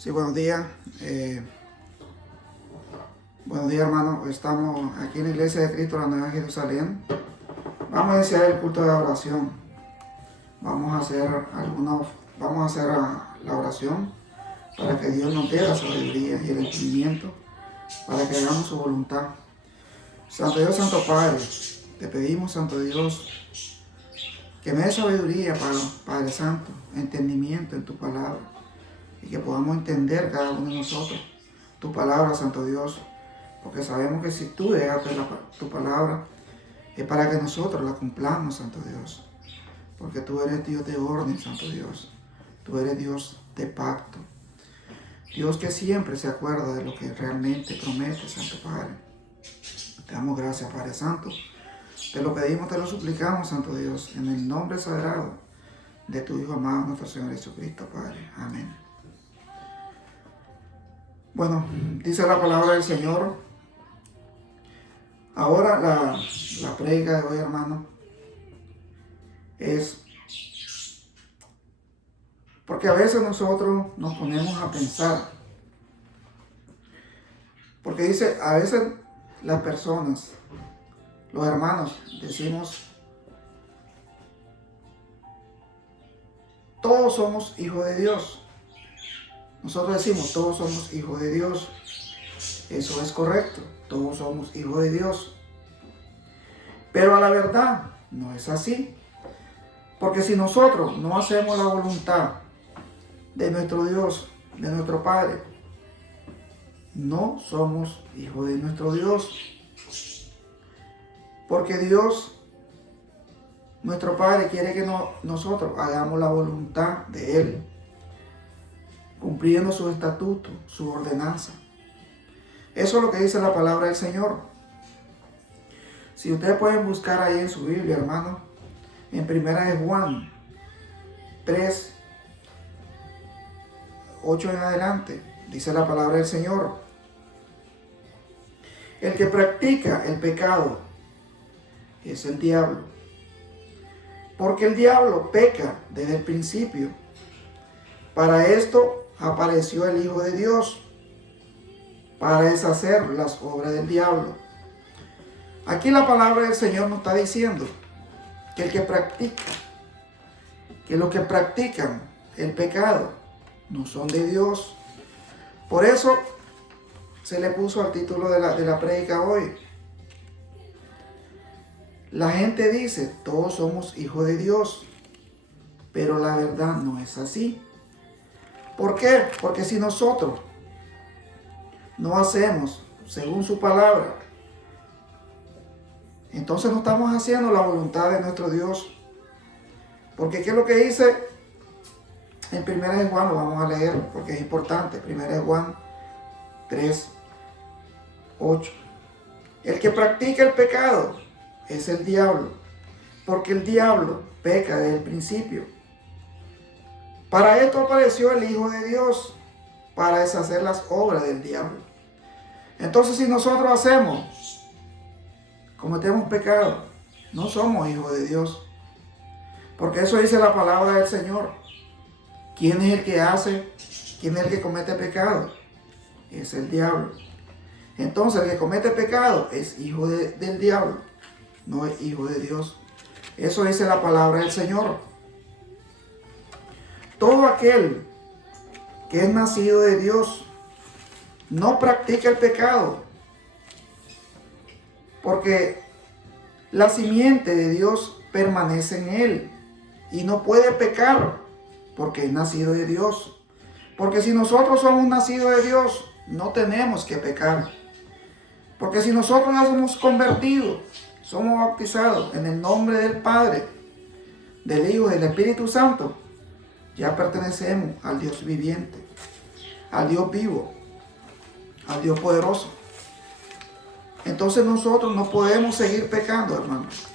Sí, buenos días. Buenos días, hermanos. Estamos aquí en la Iglesia de Cristo, la Nueva Jerusalén. Vamos a iniciar el culto de oración. Vamos a hacer la oración para que Dios nos dé la sabiduría y el entendimiento para que hagamos su voluntad. Santo Dios, Santo Padre, te pedimos, Santo Dios, que me dé sabiduría, Padre Santo, entendimiento en tu palabra, y que podamos entender cada uno de nosotros tu palabra, Santo Dios, porque sabemos que si tú dejaste tu palabra es para que nosotros la cumplamos, Santo Dios, porque tú eres Dios de orden, Santo Dios, tú eres Dios de pacto, Dios que siempre se acuerda de lo que realmente promete, Santo Padre. Te damos gracias, Padre Santo, te lo pedimos, te lo suplicamos, Santo Dios, en el nombre sagrado de tu Hijo amado, nuestro Señor Jesucristo, Padre. Amén. Bueno, dice la palabra del Señor. Ahora la prédica de hoy, hermano, es porque a veces nosotros nos ponemos a pensar, porque dice, a veces las personas, los hermanos, decimos, todos somos hijos de Dios. Nosotros decimos, todos somos hijos de Dios. Eso es correcto, todos somos hijos de Dios. Pero a la verdad no es así. Porque si nosotros no hacemos la voluntad de nuestro Dios, de nuestro Padre, no somos hijos de nuestro Dios. Porque Dios, nuestro Padre, quiere que nosotros hagamos la voluntad de Él, cumpliendo sus estatutos, su ordenanza. Eso es lo que dice la palabra del Señor. Si ustedes pueden buscar ahí en su Biblia, hermano, en 1 Juan 3, 8 en adelante, dice la palabra del Señor. El que practica el pecado es el diablo, porque el diablo peca desde el principio. Para esto apareció el Hijo de Dios, para deshacer las obras del diablo. Aquí la palabra del Señor nos está diciendo que el que practica, que los que practican el pecado no son de Dios. Por eso se le puso al título de la prédica hoy. La gente dice, todos somos hijos de Dios, pero la verdad no es así. ¿Por qué? Porque si nosotros no hacemos según su palabra, entonces no estamos haciendo la voluntad de nuestro Dios. Porque ¿qué es lo que dice en 1 Juan? Lo vamos a leer porque es importante. 1 Juan 3, 8. El que practica el pecado es el diablo, porque el diablo peca desde el principio. Para esto apareció el Hijo de Dios, para deshacer las obras del diablo. Entonces, si nosotros cometemos pecado, no somos hijos de Dios. Porque eso dice la palabra del Señor. ¿Quién es el que hace? ¿Quién es el que comete pecado? Es el diablo. Entonces, el que comete pecado es hijo del diablo, no es hijo de Dios. Eso dice la palabra del Señor. Todo aquel que es nacido de Dios no practica el pecado, porque la simiente de Dios permanece en él y no puede pecar porque es nacido de Dios. Porque si nosotros somos nacidos de Dios, no tenemos que pecar. Porque si nosotros nos hemos convertido, somos bautizados en el nombre del Padre, del Hijo y del Espíritu Santo, ya pertenecemos al Dios viviente, al Dios vivo, al Dios poderoso. Entonces nosotros no podemos seguir pecando, hermanos.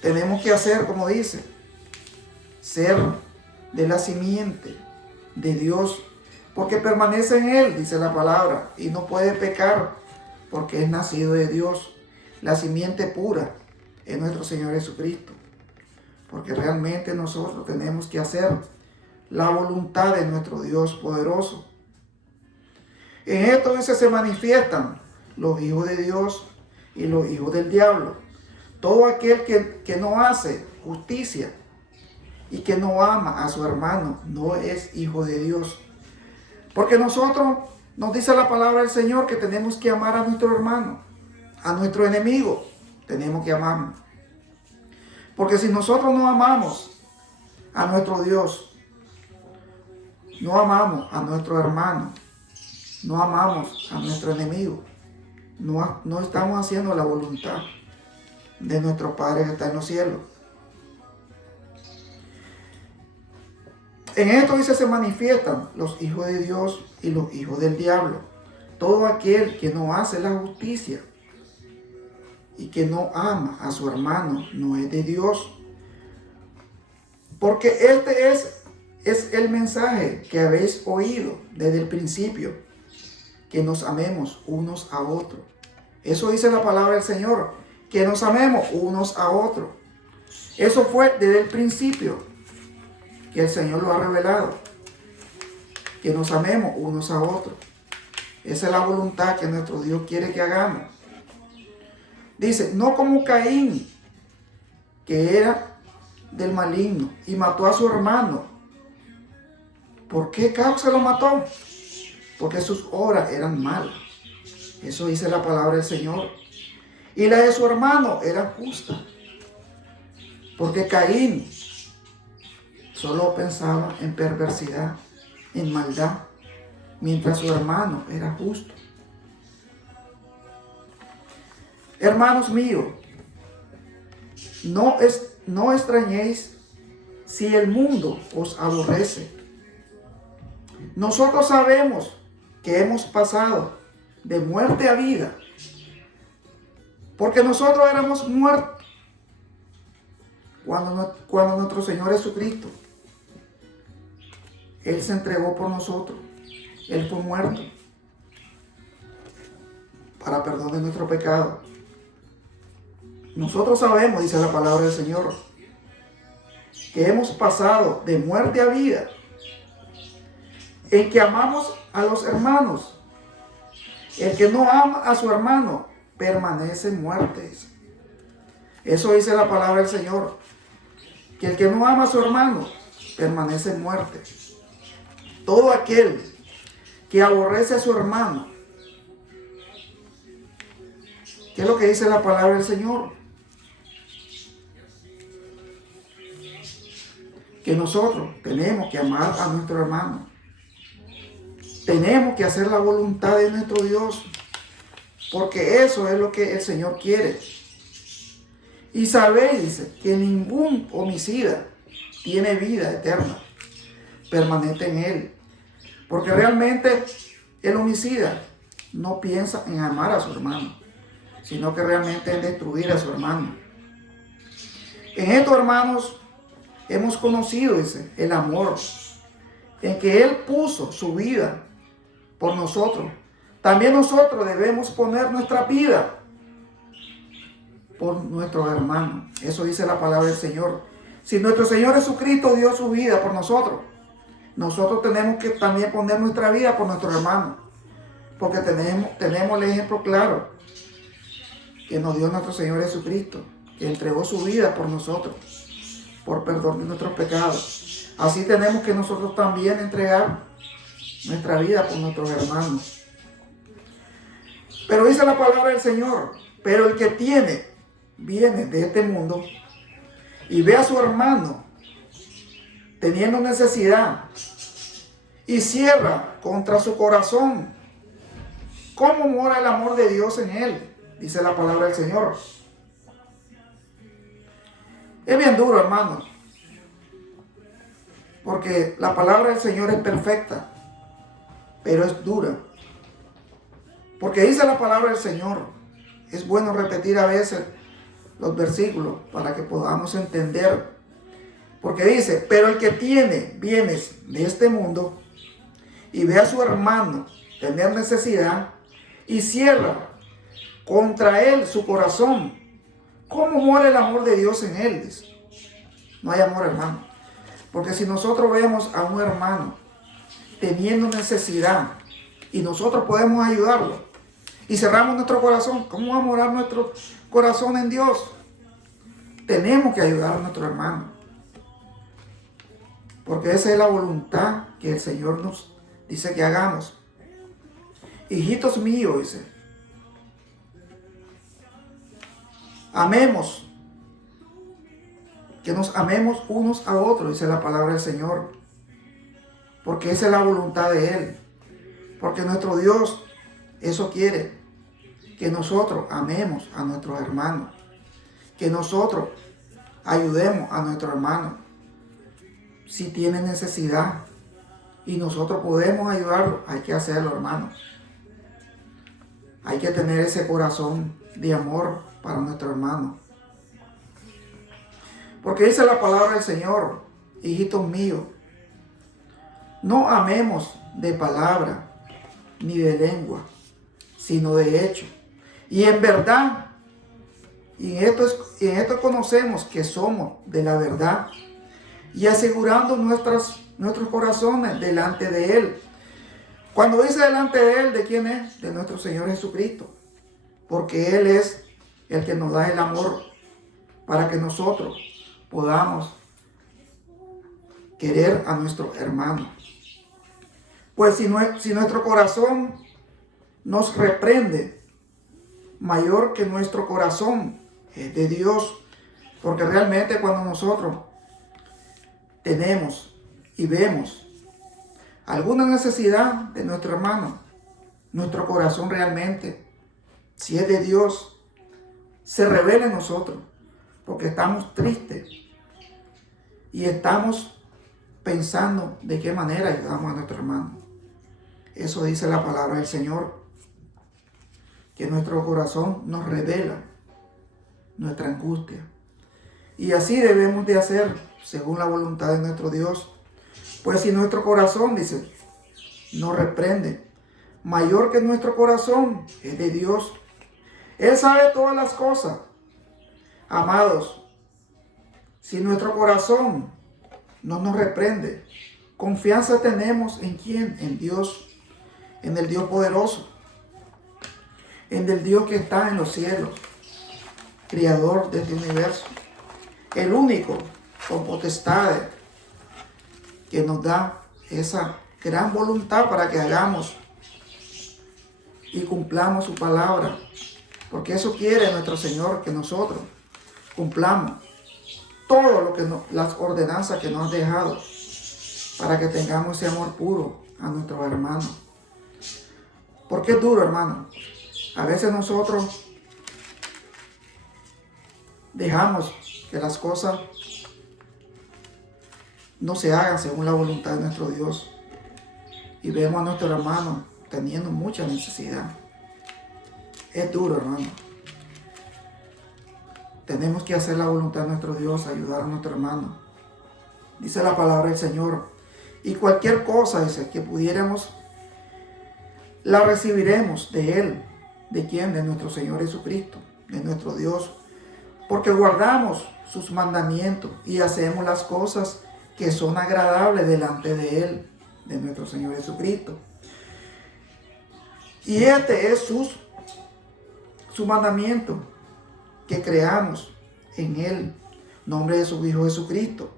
Tenemos que hacer, como dice, ser de la simiente de Dios, porque permanece en Él, dice la palabra, y no puede pecar, porque es nacido de Dios. La simiente pura es nuestro Señor Jesucristo, porque realmente nosotros tenemos que hacer la voluntad de nuestro Dios poderoso, En esto dice se manifiestan los hijos de Dios y los hijos del diablo. Todo aquel que no hace justicia y que no ama a su hermano no es hijo de Dios. Porque nosotros, nos dice la palabra del Señor que tenemos que amar a nuestro hermano, a nuestro enemigo, tenemos que amarnos. Porque si nosotros no amamos a nuestro Dios, no amamos a nuestro hermano, no amamos a nuestro enemigo, no estamos haciendo la voluntad de nuestro Padre que está en los cielos. En esto dice se manifiestan los hijos de Dios y los hijos del diablo. Todo aquel que no hace la justicia y que no ama a su hermano no es de Dios. Porque este es el mensaje que habéis oído desde el principio, que nos amemos unos a otros. Eso dice la palabra del Señor, que nos amemos unos a otros. Eso fue desde el principio que el Señor lo ha revelado, que nos amemos unos a otros. Esa es la voluntad que nuestro Dios quiere que hagamos. Dice, no como Caín, que era del maligno y mató a su hermano. ¿Por qué causa lo mató? Porque sus obras eran malas. Eso dice la palabra del Señor. Y la de su hermano era justa. Porque Caín solo pensaba en perversidad, en maldad, mientras su hermano era justo. Hermanos míos, no extrañéis si el mundo os aborrece. Nosotros sabemos que hemos pasado de muerte a vida, porque nosotros éramos muertos cuando nuestro Señor Jesucristo, Él se entregó por nosotros. Él fue muerto para perdón de nuestro pecado. Nosotros sabemos, dice la palabra del Señor, que hemos pasado de muerte a vida, en que amamos a los hermanos. El que no ama a su hermano permanece en muerte. Eso dice la palabra del Señor, que el que no ama a su hermano permanece en muerte. Todo aquel que aborrece a su hermano, ¿qué es lo que dice la palabra del Señor? Que nosotros tenemos que amar a nuestro hermano. Tenemos que hacer la voluntad de nuestro Dios, porque eso es lo que el Señor quiere. Y sabéis, dice, que ningún homicida tiene vida eterna, permanece en él. Porque realmente el homicida no piensa en amar a su hermano, sino que realmente en destruir a su hermano. En esto, hermanos, hemos conocido, dice, el amor, en que Él puso su vida por nosotros. También nosotros debemos poner nuestra vida por nuestros hermanos. Eso dice la palabra del Señor. Si nuestro Señor Jesucristo dio su vida por nosotros, nosotros tenemos que también poner nuestra vida por nuestros hermanos. Porque tenemos el ejemplo claro que nos dio nuestro Señor Jesucristo, que entregó su vida por nosotros, por perdón de nuestros pecados. Así tenemos que nosotros también entregar nuestra vida por nuestros hermanos. Pero dice la palabra del Señor, pero el que viene de este mundo y ve a su hermano teniendo necesidad y cierra contra su corazón, ¿cómo mora el amor de Dios en él? Dice la palabra del Señor. Es bien duro, hermanos, porque la palabra del Señor es perfecta, pero es dura. Porque dice la palabra del Señor, es bueno repetir a veces los versículos para que podamos entender. Porque dice, pero el que tiene bienes de este mundo y ve a su hermano tener necesidad y cierra contra él su corazón, ¿cómo mora el amor de Dios en él? Dice. No hay amor, hermano. Porque si nosotros vemos a un hermano teniendo necesidad y nosotros podemos ayudarlo y cerramos nuestro corazón, ¿cómo va a morar nuestro corazón en Dios? Tenemos que ayudar a nuestro hermano, porque esa es la voluntad que el Señor nos dice que hagamos. Hijitos míos, dice, amemos, que nos amemos unos a otros, dice la palabra del Señor, porque esa es la voluntad de Él, porque nuestro Dios eso quiere, que nosotros amemos a nuestros hermanos, que nosotros ayudemos a nuestro hermano si tiene necesidad y nosotros podemos ayudarlo, hay que hacerlo, hermano. Hay que tener ese corazón de amor para nuestro hermano. Porque dice la palabra del Señor, hijitos míos, no amemos de palabra ni de lengua, sino de hecho. Y en verdad, y en esto conocemos que somos de la verdad, y asegurando nuestros corazones delante de Él. Cuando dice delante de Él, ¿de quién es? De nuestro Señor Jesucristo. Porque Él es el que nos da el amor para que nosotros podamos querer a nuestro hermano. Pues si nuestro corazón nos reprende, mayor que nuestro corazón es de Dios. Porque realmente cuando nosotros tenemos y vemos alguna necesidad de nuestro hermano, nuestro corazón realmente, si es de Dios, se revela en nosotros, porque estamos tristes y estamos pensando de qué manera ayudamos a nuestro hermano. Eso dice la palabra del Señor, que nuestro corazón nos revela nuestra angustia. Y así debemos de hacer según la voluntad de nuestro Dios. Pues si nuestro corazón, dice, nos reprende, mayor que nuestro corazón es de Dios. Él sabe todas las cosas. Amados, si nuestro corazón no nos reprende, confianza tenemos en quién, en Dios, en el Dios poderoso, en el Dios que está en los cielos, creador de este universo, el único con potestades, que nos da esa gran voluntad para que hagamos y cumplamos su palabra. Porque eso quiere nuestro Señor, que nosotros cumplamos todo lo que las ordenanzas que nos ha dejado, para que tengamos ese amor puro a nuestros hermanos. Porque es duro, hermano. A veces nosotros dejamos que las cosas no se hagan según la voluntad de nuestro Dios. Y vemos a nuestro hermano teniendo mucha necesidad. Es duro, hermano. Tenemos que hacer la voluntad de nuestro Dios, ayudar a nuestro hermano. Dice la palabra del Señor. Y cualquier cosa, dice, que pudiéramos, la recibiremos de Él. ¿De quién? De nuestro Señor Jesucristo, de nuestro Dios. Porque guardamos sus mandamientos y hacemos las cosas que son agradables delante de Él, de nuestro Señor Jesucristo. Y este es su mandamiento, que creamos en Él, nombre de su Hijo Jesucristo.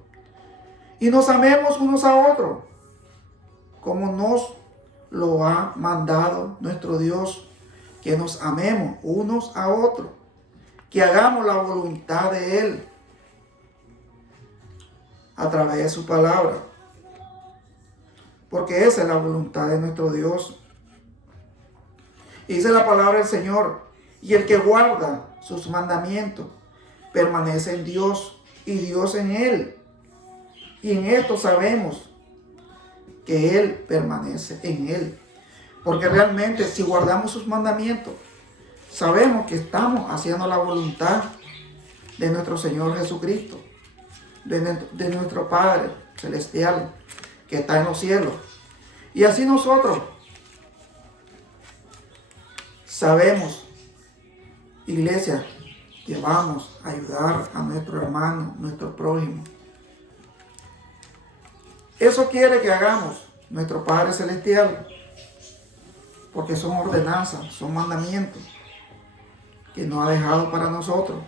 Y nos amemos unos a otros, como nos lo ha mandado nuestro Dios, que nos amemos unos a otros, que hagamos la voluntad de Él a través de su palabra. Porque esa es la voluntad de nuestro Dios. Y dice la palabra del Señor, y el que guarda sus mandamientos permanece en Dios y Dios en él. Y en esto sabemos que Él permanece en Él. Porque realmente si guardamos sus mandamientos, sabemos que estamos haciendo la voluntad de nuestro Señor Jesucristo, de nuestro Padre Celestial que está en los cielos. Y así nosotros sabemos, iglesia, que vamos a ayudar a nuestro hermano, nuestro prójimo. Eso quiere que hagamos nuestro Padre Celestial. porque son ordenanzas, son mandamientos que nos ha dejado para nosotros.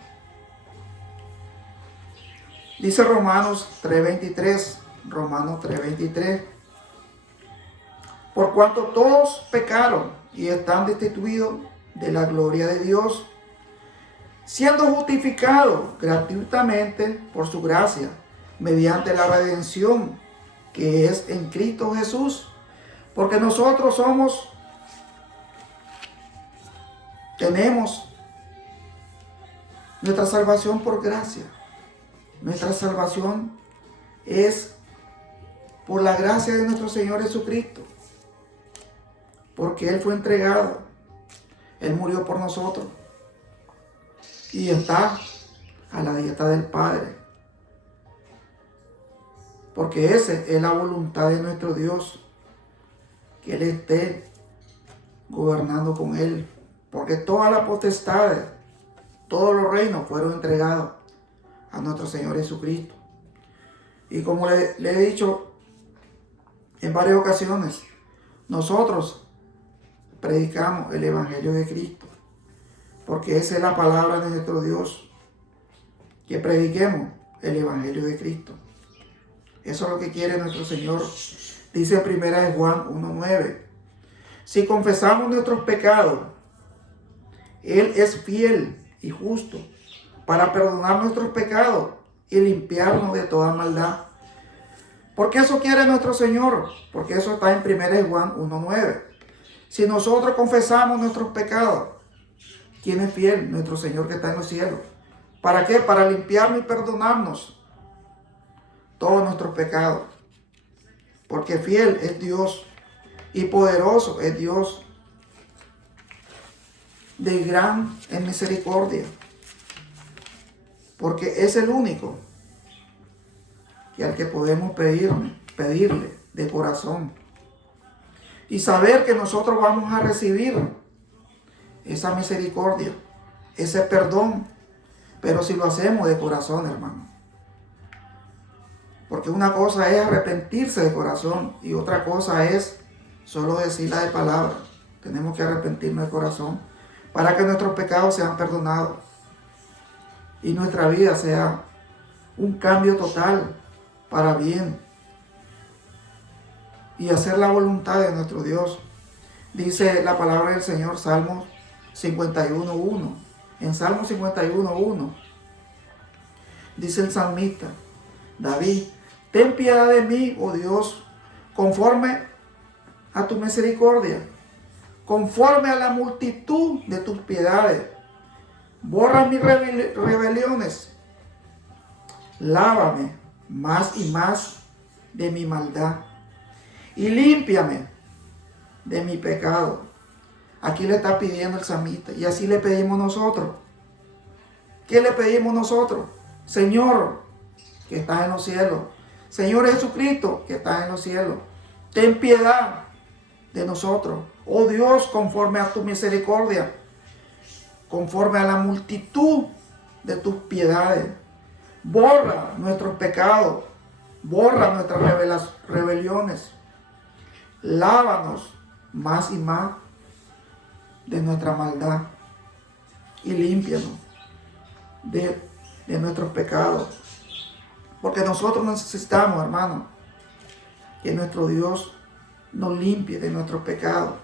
Dice Romanos 3:23, Romanos 3:23, por cuanto todos pecaron y están destituidos de la gloria de Dios, siendo justificados gratuitamente por su gracia, mediante la redención que es en Cristo Jesús, porque nosotros tenemos nuestra salvación por gracia. Nuestra salvación es por la gracia de nuestro Señor Jesucristo, porque Él fue entregado, Él murió por nosotros y está a la diestra del Padre, porque esa es la voluntad de nuestro Dios, que Él esté gobernando con Él, porque todas las potestades, todos los reinos fueron entregados a nuestro Señor Jesucristo. Y como le he dicho en varias ocasiones, nosotros predicamos el Evangelio de Cristo, porque esa es la palabra de nuestro Dios, que prediquemos el Evangelio de Cristo. Eso es lo que quiere nuestro Señor. Dice en 1 Juan 1:9, si confesamos nuestros pecados, Él es fiel y justo para perdonar nuestros pecados y limpiarnos de toda maldad. Porque eso quiere nuestro Señor, porque eso está en 1 Juan 1:9. Si nosotros confesamos nuestros pecados, ¿quién es fiel? Nuestro Señor que está en los cielos. ¿Para qué? Para limpiarnos y perdonarnos todos nuestros pecados. Porque fiel es Dios y poderoso es Dios, de gran en misericordia. Porque es el único que al que podemos pedirle de corazón. Y saber que nosotros vamos a recibir esa misericordia, ese perdón. Pero si lo hacemos de corazón, hermano. Porque una cosa es arrepentirse de corazón y otra cosa es solo decirla de palabra. Tenemos que arrepentirnos de corazón para que nuestros pecados sean perdonados y nuestra vida sea un cambio total para bien y hacer la voluntad de nuestro Dios. Dice la palabra del Señor, Salmos 51:1. En Salmos 51:1 dice el salmista David, ten piedad de mí, oh Dios, conforme a tu misericordia, conforme a la multitud de tus piedades. Borra mis rebeliones, lávame más y más de mi maldad y límpiame de mi pecado. Aquí le está pidiendo el salmista y así le pedimos nosotros. ¿Qué le pedimos nosotros? Señor, que estás en los cielos, Señor Jesucristo, que estás en los cielos, ten piedad de nosotros. Oh Dios, conforme a tu misericordia, conforme a la multitud de tus piedades, borra nuestros pecados, borra nuestras rebeliones, lávanos más y más de nuestra maldad y límpianos de nuestros pecados. Porque nosotros necesitamos, hermano, que nuestro Dios nos limpie de nuestros pecados,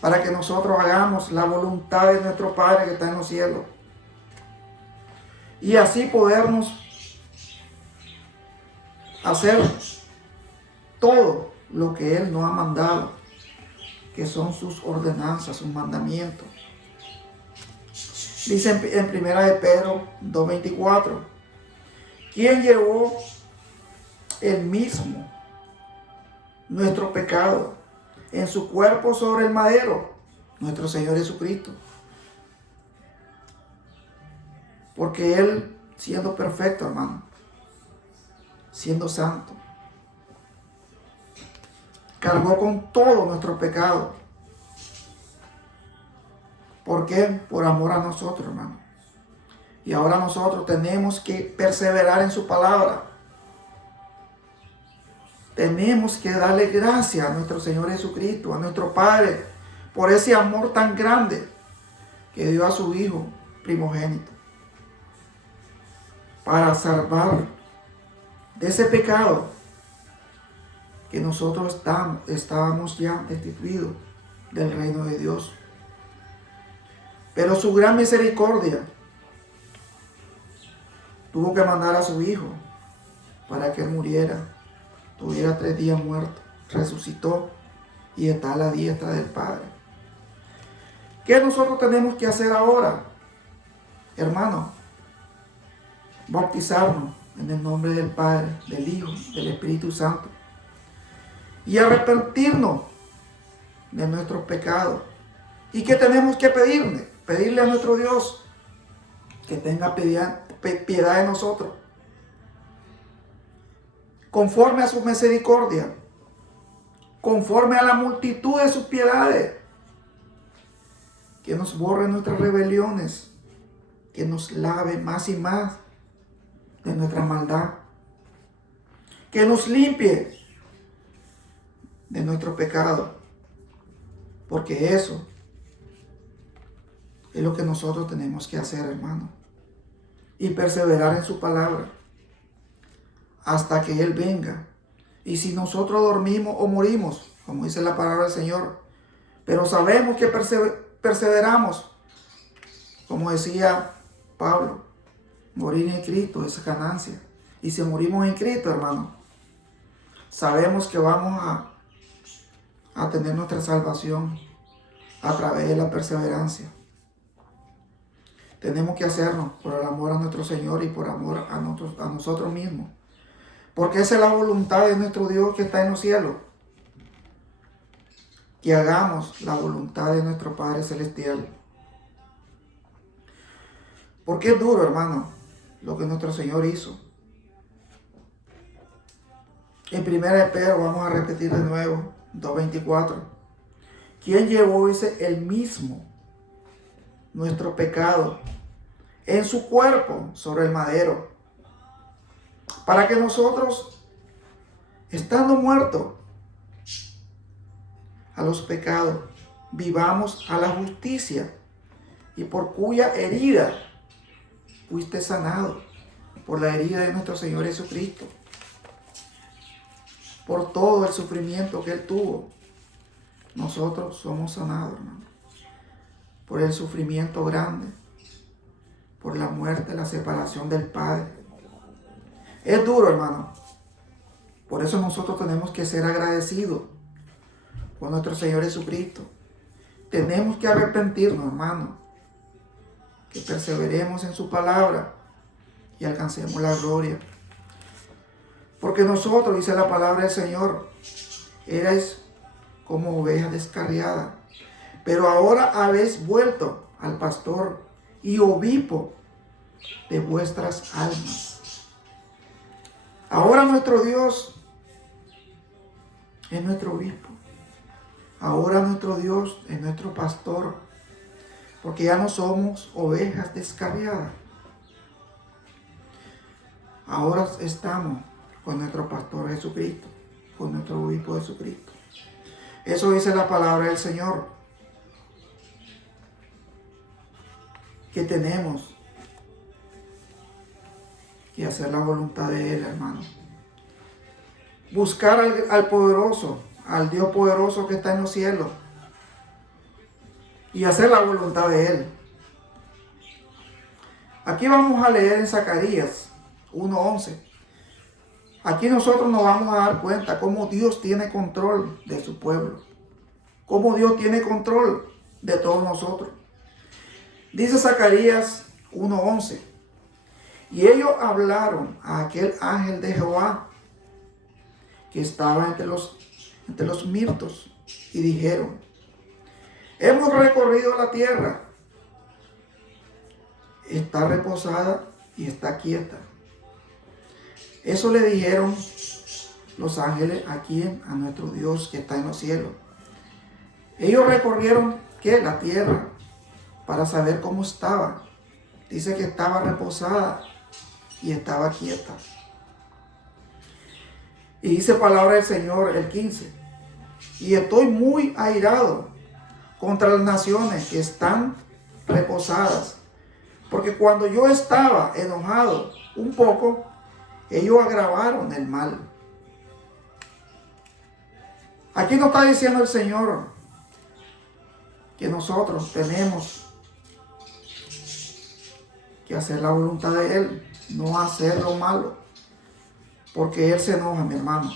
para que nosotros hagamos la voluntad de nuestro Padre que está en los cielos. Y así podernos hacer todo lo que Él nos ha mandado, que son sus ordenanzas, sus mandamientos. Dice en 1 de Pedro 2:24, ¿quién llevó el mismo nuestro pecado en su cuerpo sobre el madero? Nuestro Señor Jesucristo. Porque Él, siendo perfecto, hermano, siendo santo, cargó con todo nuestro pecado. ¿Por qué? Por amor a nosotros, hermano. Y ahora nosotros tenemos que perseverar en su palabra. Tenemos que darle gracias a nuestro Señor Jesucristo, a nuestro Padre, por ese amor tan grande que dio a su Hijo primogénito, para salvar de ese pecado que nosotros estábamos ya destituidos del reino de Dios. Pero su gran misericordia tuvo que mandar a su Hijo para que Él muriera, tuviera 3 días muerto, resucitó y está a la diestra del Padre. ¿Qué nosotros tenemos que hacer ahora, hermano? Bautizarnos en el nombre del Padre, del Hijo, del Espíritu Santo y arrepentirnos de nuestros pecados. ¿Y qué tenemos que pedirle? Pedirle a nuestro Dios que tenga piedad de nosotros, conforme a su misericordia, conforme a la multitud de sus piedades, que nos borre nuestras rebeliones, que nos lave más y más de nuestra maldad, que nos limpie de nuestro pecado, porque eso es lo que nosotros tenemos que hacer, hermano, y perseverar en su palabra hasta que Él venga. Y si nosotros dormimos o morimos, como dice la palabra del Señor, pero sabemos que perseveramos, como decía Pablo, morir en Cristo es ganancia. Y si morimos en Cristo, hermano, sabemos que vamos a tener nuestra salvación a través de la perseverancia. Tenemos que hacerlo por el amor a nuestro Señor y por amor a nosotros mismos. Porque esa es la voluntad de nuestro Dios que está en los cielos. Que hagamos la voluntad de nuestro Padre Celestial. Porque es duro, hermano, lo que nuestro Señor hizo. En 1 Pedro, vamos a repetir de nuevo, 2:24. ¿Quién llevó el mismo nuestro pecado en su cuerpo sobre el madero, para que nosotros, estando muertos a los pecados, vivamos a la justicia, y por cuya herida fuiste sanado, por la herida de nuestro Señor Jesucristo, por todo el sufrimiento que Él tuvo, nosotros somos sanados, hermano, por el sufrimiento grande, por la muerte, la separación del Padre. Es duro, hermano. Por eso nosotros tenemos que ser agradecidos con nuestro Señor Jesucristo. Tenemos que arrepentirnos, hermano, que perseveremos en su palabra y alcancemos la gloria. Porque nosotros, dice la palabra del Señor, erais como ovejas descarriadas, pero ahora habéis vuelto al pastor y obispo de vuestras almas. Ahora nuestro Dios es nuestro obispo. Ahora nuestro Dios es nuestro pastor, porque ya no somos ovejas descarriadas. Ahora estamos con nuestro pastor Jesucristo, con nuestro obispo Jesucristo. Eso dice la palabra del Señor, que tenemos que hacer la voluntad de Él, hermano. Buscar al poderoso, al Dios poderoso que está en los cielos, y hacer la voluntad de Él. Aquí vamos a leer en Zacarías 1:11. Aquí nosotros nos vamos a dar cuenta cómo Dios tiene control de su pueblo, cómo Dios tiene control de todos nosotros. Dice Zacarías 1:11, y ellos hablaron a aquel ángel de Jehová que estaba entre los mirtos, y dijeron: hemos recorrido la tierra, está reposada y está quieta. Eso le dijeron los ángeles aquí a nuestro Dios que está en los cielos. Ellos recorrieron ¿qué? La tierra, para saber cómo estaba. Dice que estaba reposada y estaba quieta. Y dice palabra del Señor, el 15: y estoy muy airado contra las naciones que están reposadas. Porque cuando yo estaba enojado un poco, ellos agravaron el mal. Aquí nos está diciendo el Señor que nosotros tenemos que hacer la voluntad de Él, no hacer lo malo, porque Él se enoja, mi hermano.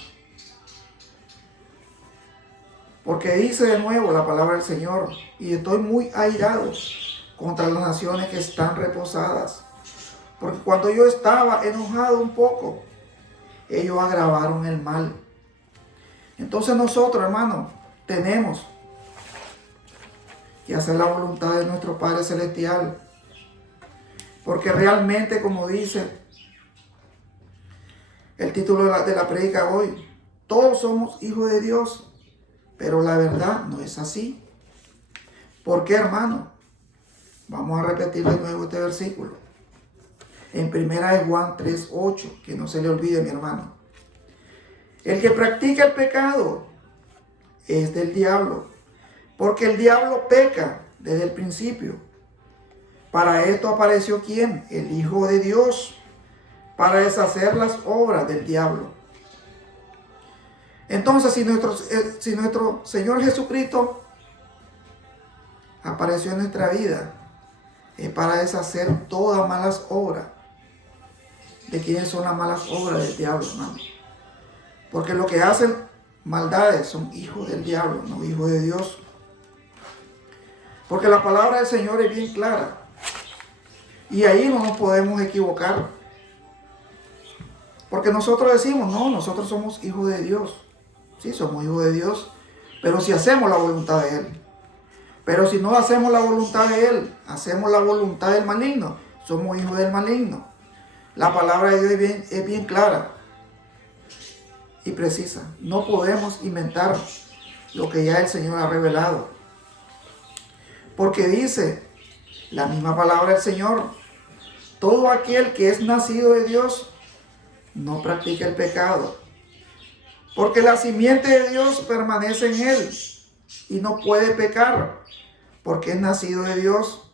Porque dice de nuevo la palabra del Señor, y estoy muy airado contra las naciones que están reposadas. Porque cuando yo estaba enojado un poco, ellos agravaron el mal. Entonces nosotros, hermanos, tenemos que hacer la voluntad de nuestro Padre Celestial. Porque realmente, como dice el título de la prédica hoy, todos somos hijos de Dios. Pero la verdad no es así. ¿Por qué, hermano? Vamos a repetir de nuevo este versículo. En 1 Juan 3:8, que no se le olvide, mi hermano. El que practica el pecado es del diablo, porque el diablo peca desde el principio. Para esto apareció ¿quién? El Hijo de Dios, para deshacer las obras del diablo. Entonces, si nuestro Señor Jesucristo apareció en nuestra vida, es para deshacer todas malas obras. ¿De quiénes son las malas obras del diablo, hermano? Porque los que hacen maldades son hijos del diablo, no hijos de Dios. Porque la palabra del Señor es bien clara. Y ahí no nos podemos equivocar. Porque nosotros decimos, no, nosotros somos hijos de Dios. Sí, somos hijos de Dios, pero si hacemos la voluntad de Él. Pero si no hacemos la voluntad de Él, hacemos la voluntad del maligno, somos hijos del maligno. La palabra de Dios es bien clara y precisa. No podemos inventar lo que ya el Señor ha revelado. Porque dice la misma palabra del Señor, todo aquel que es nacido de Dios no practica el pecado. Porque la simiente de Dios permanece en él y no puede pecar, porque es nacido de Dios.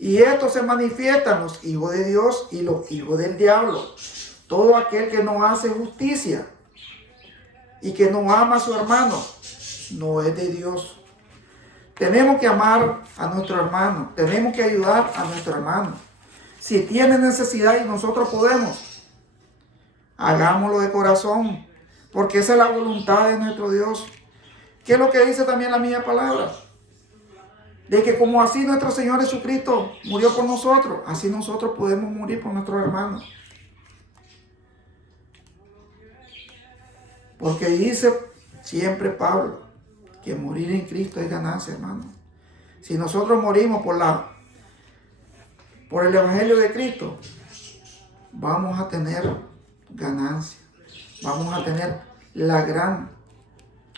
Y esto se manifiesta en los hijos de Dios y los hijos del diablo. Todo aquel que no hace justicia y que no ama a su hermano, no es de Dios. Tenemos que amar a nuestro hermano, tenemos que ayudar a nuestro hermano. Si tiene necesidad y nosotros podemos, hagámoslo de corazón. Porque esa es la voluntad de nuestro Dios. ¿Qué es lo que dice también la misma palabra? De que como así nuestro Señor Jesucristo murió por nosotros, así nosotros podemos morir por nuestros hermanos. Porque dice siempre Pablo que morir en Cristo es ganancia, hermano. Si nosotros morimos por el Evangelio de Cristo, vamos a tener ganancia. Vamos a tener la gran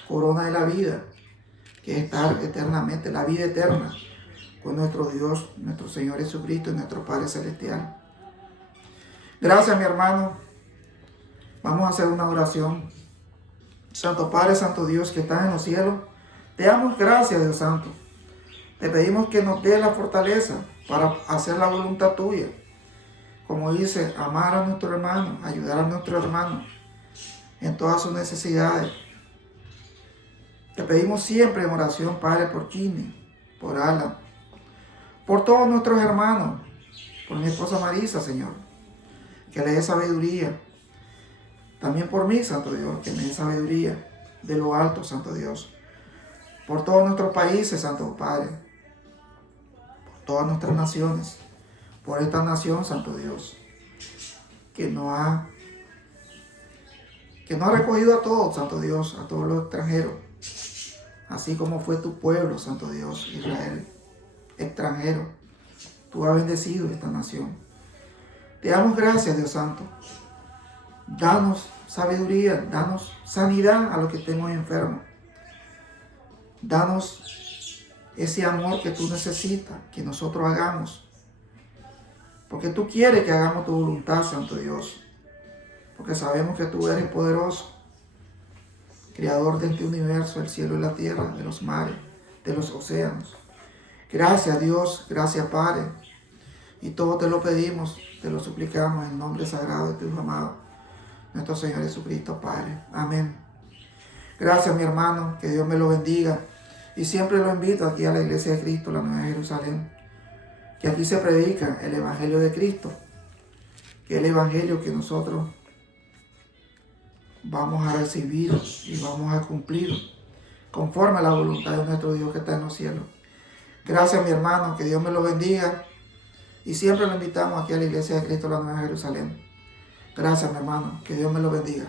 corona de la vida, que es estar eternamente, la vida eterna, con nuestro Dios, nuestro Señor Jesucristo y nuestro Padre Celestial. Gracias, mi hermano. Vamos a hacer una oración. Santo Padre, Santo Dios que estás en los cielos, te damos gracias, Dios Santo. Te pedimos que nos dé la fortaleza para hacer la voluntad tuya. Como dice, amar a nuestro hermano, ayudar a nuestro hermano en todas sus necesidades. Te pedimos siempre en oración, Padre, por Chini, por Alan, por todos nuestros hermanos, por mi esposa Marisa, Señor, que le dé sabiduría. También por mí, Santo Dios, que me dé sabiduría de lo alto, Santo Dios. Por todos nuestros países, Santo Padre, por todas nuestras naciones, por esta nación, Santo Dios, que nos ha recogido a todos, Santo Dios, a todos los extranjeros, así como fue tu pueblo, Santo Dios, Israel, extranjero. Tú has bendecido esta nación. Te damos gracias, Dios Santo. Danos sabiduría, danos sanidad a los que estemos enfermos. Danos ese amor que tú necesitas, que nosotros hagamos. Porque tú quieres que hagamos tu voluntad, Santo Dios. Porque sabemos que tú eres poderoso, creador de este universo, el cielo y la tierra, de los mares, de los océanos. Gracias Dios, gracias Padre. Y todo te lo pedimos, te lo suplicamos en el nombre sagrado de tu Hijo amado, nuestro Señor Jesucristo, Padre. Amén. Gracias mi hermano, que Dios me lo bendiga. Y siempre lo invito aquí a la Iglesia de Cristo, la Nueva Jerusalén, que aquí se predica el Evangelio de Cristo, que es el Evangelio que nosotros vamos a recibir y vamos a cumplir conforme a la voluntad de nuestro Dios que está en los cielos. Gracias mi hermano, que Dios me lo bendiga. Y siempre lo invitamos aquí a la Iglesia de Cristo, la Nueva Jerusalén. Gracias mi hermano, que Dios me lo bendiga.